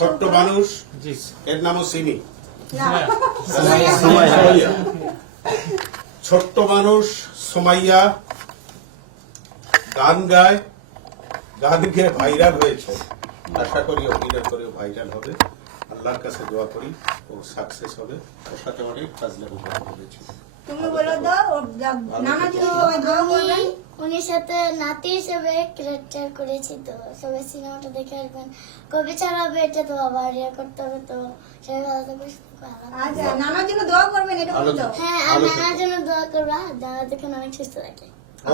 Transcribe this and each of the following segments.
ছোট্ট মানুষ, এর নামও সিমি। ছোট্ট মানুষ সুমাইয়া গান গায়, গান গেয়ে ভাইরাল হয়েছে। আশা করি অভিনয় করে ভাইরাল হবে। আল্লাহর কাছে দোয়া করি ও সাকসেস হবে। ওর সাথে অনেক কাজ করেছি। তুমি বলে দাও ওর নানা উনির সাথে নাতি হিসেবে ক্যারেক্টার করেছি, তো সবাই সিনেমাটা দেখে আসবেন। কবি ছাড়াবে, এটা তো আবার ইয়ে করতে হবে, তো সবাই ভালো থাকবে। আচ্ছা, নানার জন্য দোয়া করবেন, এটা বলে দাও। হ্যাঁ, আর নানার জন্য দোয়া করবা, নানা দেখেন অনেক সুস্থ থাকে।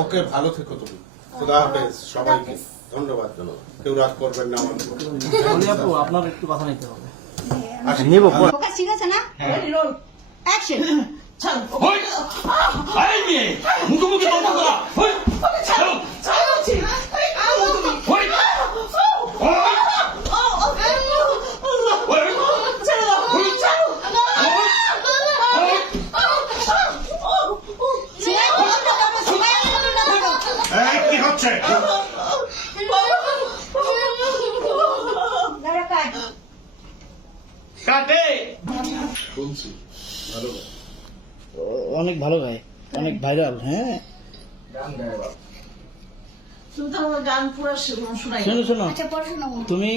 ওকে, ভালো থেকো তুমি। খোদা হাফেজ সবাইকে। ধন্যবাদ। কেউ রাগ করবেন না আমার উপর। আপু, আপনার একটু কথা নিতে হবে। নিব ফোকাস ঠিক আছে না? Roll action. মুখোমুখি তর্ক করা। কি হচ্ছে? কাটে শুনছি ভালো। অনেক ভালো গায়, অনেক ভাইরাল। হ্যাঁ, গান পুরো শোনাই। শোনো শোনো, আচ্ছা, পড়াশোনা তুমি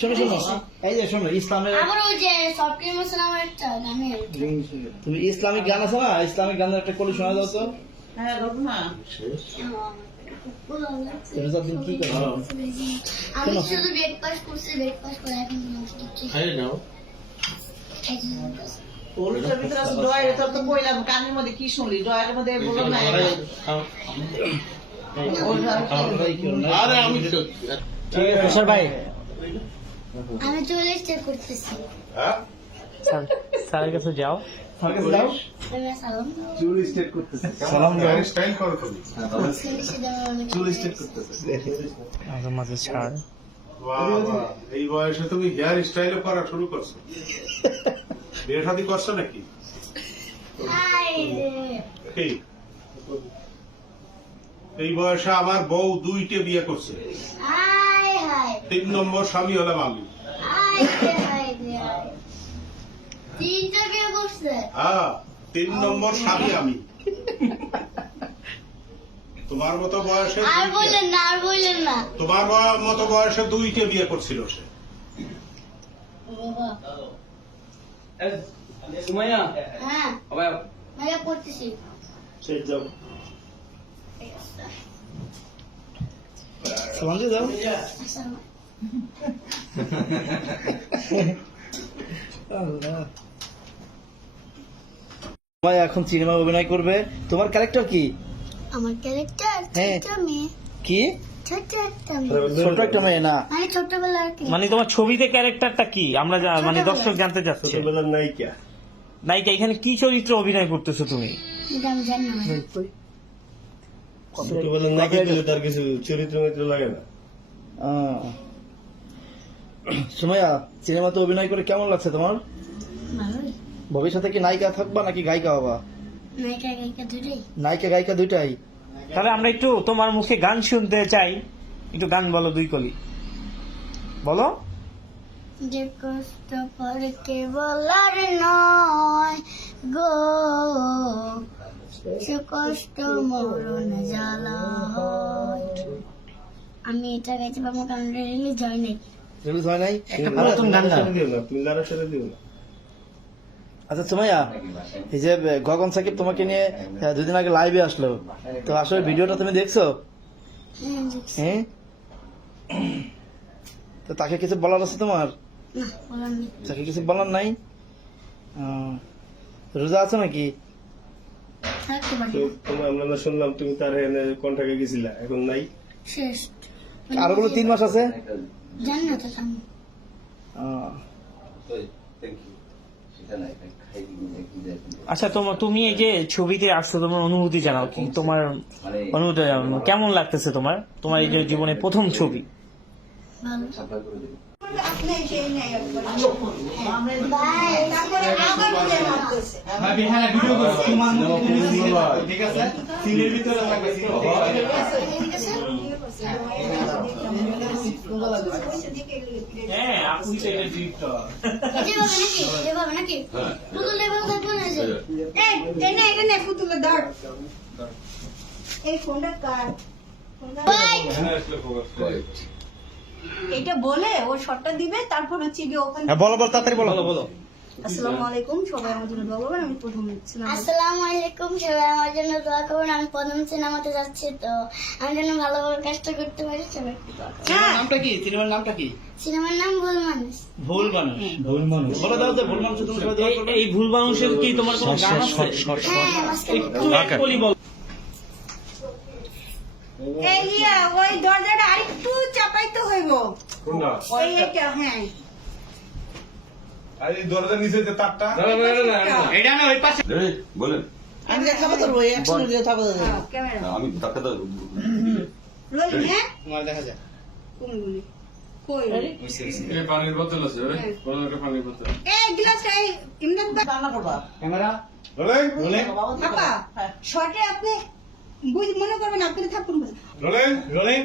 শোনো শোনো, এই যে শোনো, ইসলামের আমার ওই যে সফটওয়্যার মেশিন আমার একটা গানের তুমি ইসলামিক গান আছে না, ইসলামিক গানের একটা কলি শোনা দাও তো। হ্যাঁ, রঘুমা তুমি যখন কি করো? আমি শুধু ব্রেকফাস্ট করছি, ব্রেকফাস্ট করে এখন খাই নাও। ওটার ভিতরে আছে ডয়ের, তোর তো কইলাম কানের মধ্যে কি শুনলি, ডয়ের মধ্যে বলো না। আরে আমি তুষার ভাই, আমি চলে চেক করতেছি। হ্যাঁ স্যারের কাছে যাও, স্যারের কাছে যাও, সালাম চুল স্ট্রেট করতেছে, সালাম দাও, স্টাইল করো তুমি। চুল স্ট্রেট করতেছে। মাঝে মাঝে ছাড়। বাহ বাহ, এই বয়সে তুমি হেয়ার স্টাইল করা শুরু করছো? বিয়ে শাদী করছো নাকি? এই এই বয়সে আমার বউ 2টে বিয়ে করছে। 3 নম্বর স্বামী হলাম আমি। তিনটা বিয়ে করছে। হ্যাঁ, 3 নম্বর স্বামী আমি। তোমার মতো বয়সে আর বললেন না, আর বললেন না। তোমার মতো বয়সে 2টে বিয়ে করছিল সে। সুমাইয়া, হ্যাঁ, ভাইয়া পড়তেছি। সেই যাও, সালাম দিয়ে যাও। আল্লাহ, ভাই এখন সিনেমা অভিনয় করবে। তোমার ক্যারেক্টার কি? আমার ক্যারেক্টার হ্যাঁ। ছোট মেয়ে, কি? ছোট একটা মেয়ে, ছোট একটা মেয়ে না, মানে ছোটবেলার কি? মানে তোমার ছবিতে ক্যারেক্টারটা কি আমরা মানে দর্শক জানতে চাচ্ছি। ছোটবেলার নায়িকা। নায়িকা, এখানে কি চরিত্র অভিনয় করতেছো তুমি? এটা আমি জানি না। ছোটবেলার নায়িকা কিন্তু তার কিছু চরিত্র মিত্র লাগে না। সুমাইয়া, সিনেমাতে অভিনয় করে কেমন লাগছে তোমার? ভালোই। ভবিষ্যতে কি নায়িকা থাকবা নাকি গায়িকা হবা? নায়িকা গায়িকা দুটোই। নায়িকা গায়িকা দুইটাই। তাহলে আমরা একটু তোমার মুখে গান শুনতে চাই। একটু গান বলো, 2 কলি বলো। যে কষ্ট পরকে বলার নয় গো, সে কষ্ট মরণ জ্বালা হয়। আমি এটা গাইতে পারবো কারণ রিলিজ হয় নাই। রিলিজ হয় নাই? একটা নতুন গান গাও। আচ্ছা সুমাইয়া, এই যে গগন সাকিব তোমাকে নিয়ে 2 দিন আগে লাইভে আসলো, তো আসলে ভিডিওটা তুমি দেখছো? হ্যাঁ, দেখছি। হ্যাঁ, তো তাকে কিছু বলার আছে তোমার? না, বলার নেই। তাকে কিছু বলার নাই? রোজা আছো নাকি? থাকতে পারি না। আমরা শুনলাম তুমি তার কন্ট্রাক্টে গেছিলা, এখন নাই? শেষ। আরো কোনো 3 মাস আছে? জানি না তো তেমন। আচ্ছা, তুমি এই যে ছবিতে আসছো, তোমার অনুভূতি জানাও। কি তোমার অনুভূতি জানাও, কেমন লাগতেছে তোমার তোমার এই যে জীবনের প্রথম ছবি? ভালো। আপনি সেই নাই একবার। বাই। তারপরে আবার বিয়ে মারতেছে। ঠিক আছে, সিনের ভিতরে ঠিক আছে? পয়সা দিয়ে কে এগুলো কিনে দিচ্ছে? হ্যাঁ আপনি তো এটা ডিরেক্টর যেভাবে নাকি পুতুল লেভেল থাকবে না যে এটা নে পুতুলে ধর এই ফোনটা কার ফোনটা এটা বলে ও শটটা দিবে তারপর হচ্ছে গিয়ে ওখানে হ্যাঁ বলো বলো তাড়াতাড়ি বলো বলো আসসালামু আলাইকুম সবাই আমার জন্য দোয়া করবেন আমি প্রথম ছিলাম আসসালামু আলাইকুম, সবাই আমার জন্য দোয়া করুন। আমি প্রথম সিনেমাতে যাচ্ছি, তো আমি যেন ভালোভাবে কাজটা করতে পারি, সবাই একটু দোয়া করুন। হ্যাঁ নামটা কি সিনেমার নামটা কি সিনেমার নাম ভুল মানুষ। ভুল মানুষ বলে দাও যে ভুল মানুষ তুমি সবাই দোয়া করবে। এই ভুল মানুষের কি তোমার কোনো গান আছে হ্যাঁ মাঝখানে একটু এক বলি বল এই ইয়া ওই দরজাটা আরেকটু চাপাইতে হইব কোনটা? ওই এটা হ্যাঁ আর এই দরজার নিচে যে তারটা এটা না ওই পাশে বলেন আমি দেখাবো তো ওই একশন দিয়ে থাকবো ক্যামেরা আমি তাকে তো রোল হ্যাঁ তোমার দেখা যায় কোনগুলি কই পানির বোতল আছে হ্যাঁ। বড় একটা পানির বোতল। এই গ্লাসটা এই ইমদাদ ভাই রান্না করবা ক্যামেরা রোলিং রোলিং আপা শর্টে আপনি বুঝ মনে করবেন আপনি থাকুন রোলিং রোলিং